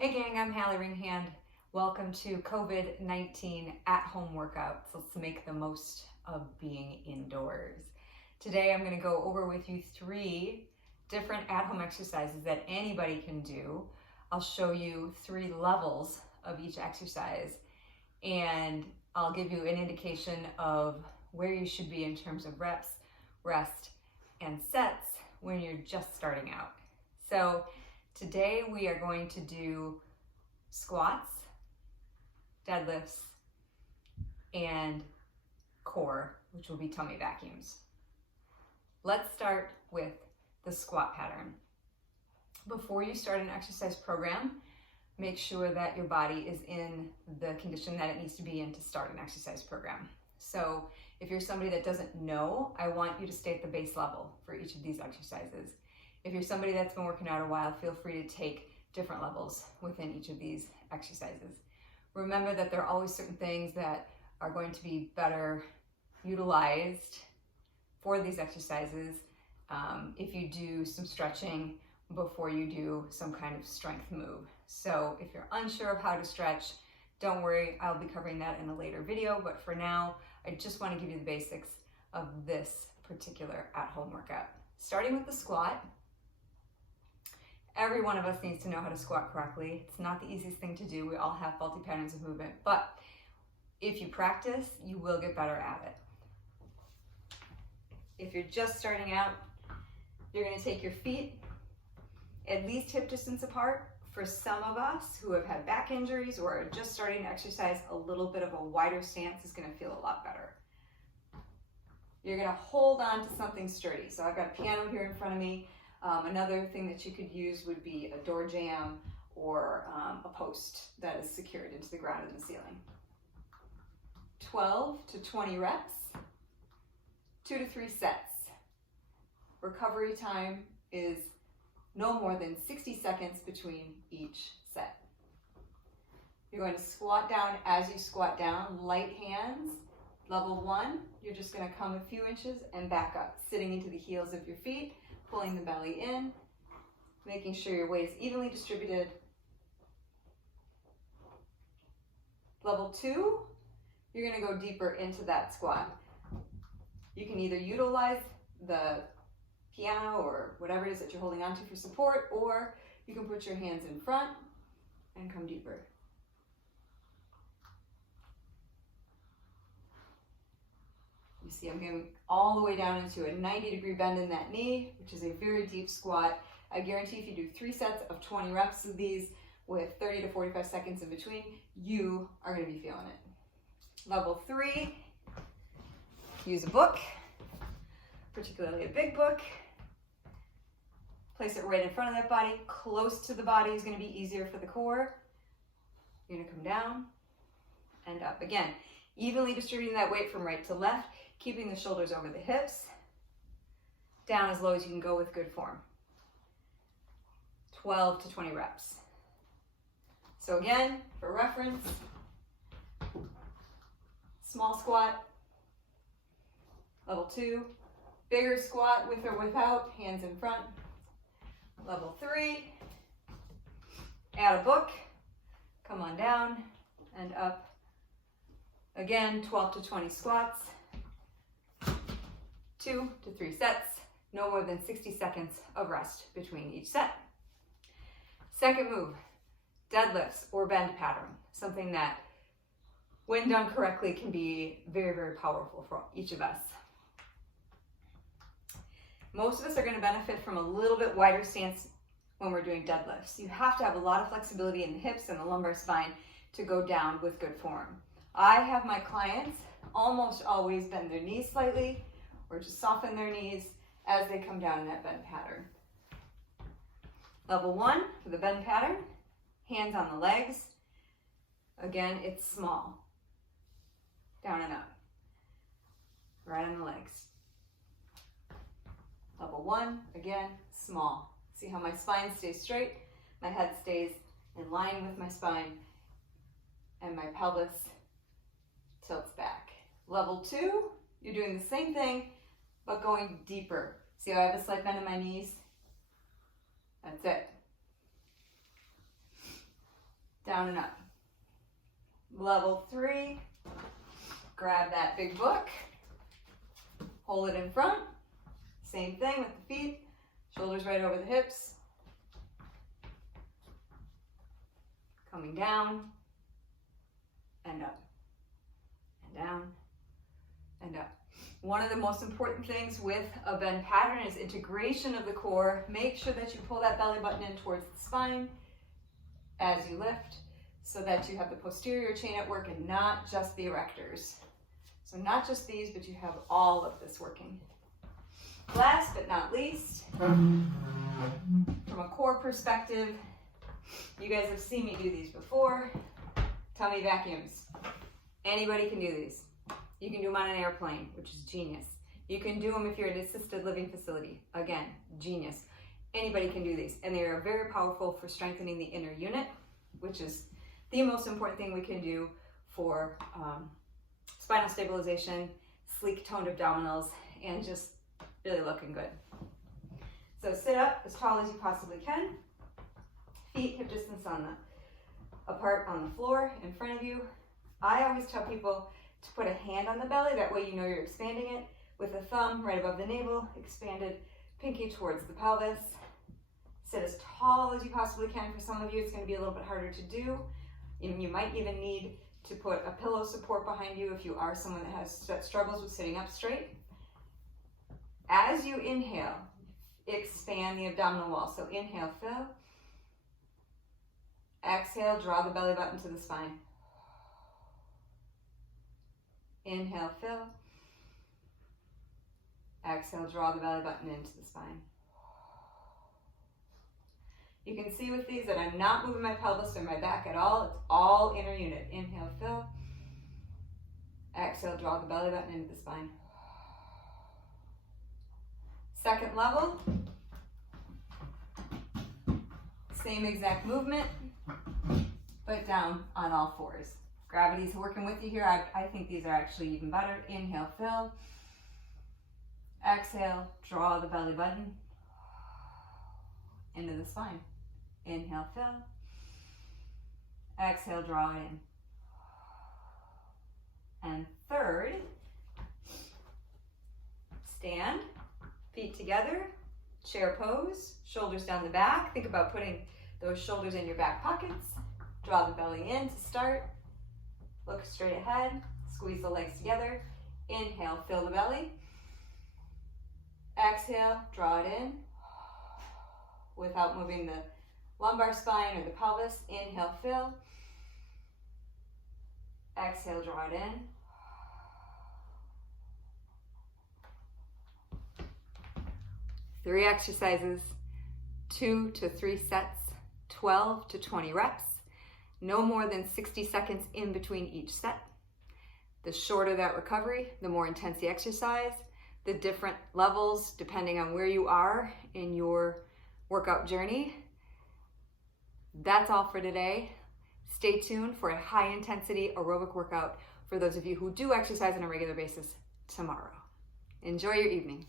Hey gang, I'm Hallie Ringhand. Welcome to COVID-19 at-home workouts. Let's make the most of being indoors. Today I'm going to go over with you 3 different at-home exercises that anybody can do. I'll show you 3 levels of each exercise, and I'll give you an indication of where you should be in terms of reps, rest, and sets when you're just starting out. So today we are going to do squats, deadlifts, and core, which will be tummy vacuums. Let's start with the squat pattern. Before you start an exercise program, make sure that your body is in the condition that it needs to be in to start an exercise program. So if you're somebody that doesn't know, I want you to stay at the base level for each of these exercises. If you're somebody that's been working out a while, feel free to take different levels within each of these exercises. Remember that there are always certain things that are going to be better utilized for these exercises if you do some stretching before you do some kind of strength move. So if you're unsure of how to stretch, don't worry, I'll be covering that in a later video, but for now, I just want to give you the basics of this particular at-home workout. Starting with the squat. Every one of us needs to know how to squat correctly. It's not the easiest thing to do. We all have faulty patterns of movement, but if you practice, you will get better at it. If you're just starting out, you're going to take your feet at least hip distance apart. For some of us who have had back injuries or are just starting to exercise, a little bit of a wider stance is going to feel a lot better. You're going to hold on to something sturdy. So I've got a piano here in front of me. Another thing that you could use would be a door jamb or a post that is secured into the ground in the ceiling. 12 to 20 reps, 2 to 3 sets. Recovery time is no more than 60 seconds between each set. You're going to squat down as you squat down, light hands. Level 1, you're just going to come a few inches and back up, sitting into the heels of your feet, pulling the belly in, making sure your weight is evenly distributed. Level 2, you're going to go deeper into that squat. You can either utilize the piano or whatever it is that you're holding onto for support, or you can put your hands in front and come deeper. You see, I'm going all the way down into a 90-degree bend in that knee, which is a very deep squat. I guarantee if you do 3 sets of 20 reps of these with 30 to 45 seconds in between, you are going to be feeling it. Level 3, use a book, particularly a big book. Place it right in front of that body. Close to the body is going to be easier for the core. You're going to come down and up. Again, evenly distributing that weight from right to left, keeping the shoulders over the hips, down as low as you can go with good form. 12 to 20 reps. So again, for reference, small squat, level 2, bigger squat with or without, hands in front. Level 3, add a book, come on down and up. Again, 12 to 20 squats, 2 to 3 sets, no more than 60 seconds of rest between each set. Second move, deadlifts or bend pattern, something that when done correctly can be very, very powerful for each of us. Most of us are going to benefit from a little bit wider stance when we're doing deadlifts. You have to have a lot of flexibility in the hips and the lumbar spine to go down with good form. I have my clients almost always bend their knees slightly or just soften their knees as they come down in that bend pattern. Level 1 for the bend pattern, hands on the legs. Again, it's small. Down and up. Right on the legs. Level 1, again, small. See how my spine stays straight, my head stays in line with my spine, and my pelvis tilts back. Level 2, you're doing the same thing, but going deeper. See how I have a slight bend in my knees? That's it. down and up. Level 3, grab that big book, hold it in front. Same thing with the feet, shoulders right over the hips. Coming down and up and down and up. One of the most important things with a bend pattern is integration of the core. Make sure that you pull that belly button in towards the spine as you lift so that you have the posterior chain at work and not just the erectors. So not just these, but you have all of this working. Last but not least, from a core perspective, you guys have seen me do these before. Tummy vacuums. Anybody can do these. You can do them on an airplane, which is genius. You can do them if you're in an assisted living facility. Again, genius. Anybody can do these. And they are very powerful for strengthening the inner unit, which is the most important thing we can do for spinal stabilization, sleek toned abdominals, and just really looking good. So sit up as tall as you possibly can. Feet hip distance apart on the floor in front of you. I always tell people to put a hand on the belly, that way you know you're expanding it, with a thumb right above the navel, expanded pinky towards the pelvis. Sit as tall as you possibly can. For some of you, it's going to be a little bit harder to do. You might even need to put a pillow support behind you if you are someone that struggles with sitting up straight. As you inhale, expand the abdominal wall. So inhale, fill. Exhale, draw the belly button to the spine. Inhale, fill. Exhale, draw the belly button into the spine. You can see with these that I'm not moving my pelvis or my back at all. It's all inner unit. Inhale, fill. Exhale, draw the belly button into the spine. Second level. Same exact movement, but down on all fours. Gravity's working with you here. I think these are actually even better. Inhale, fill. Exhale, draw the belly button into the spine. Inhale, fill. Exhale, draw it in. And third, stand, feet together, chair pose, shoulders down the back. Think about putting those shoulders in your back pockets. Draw the belly in to start. Look straight ahead, squeeze the legs together. Inhale, fill the belly. Exhale, draw it in without moving the lumbar spine or the pelvis. Inhale, fill. Exhale, draw it in. Three exercises, 2 to 3 sets, 12 to 20 reps. No more than 60 seconds in between each set. The shorter that recovery, the more intense the exercise, the different levels depending on where you are in your workout journey. That's all for today. Stay tuned for a high intensity aerobic workout for those of you who do exercise on a regular basis tomorrow. Enjoy your evening.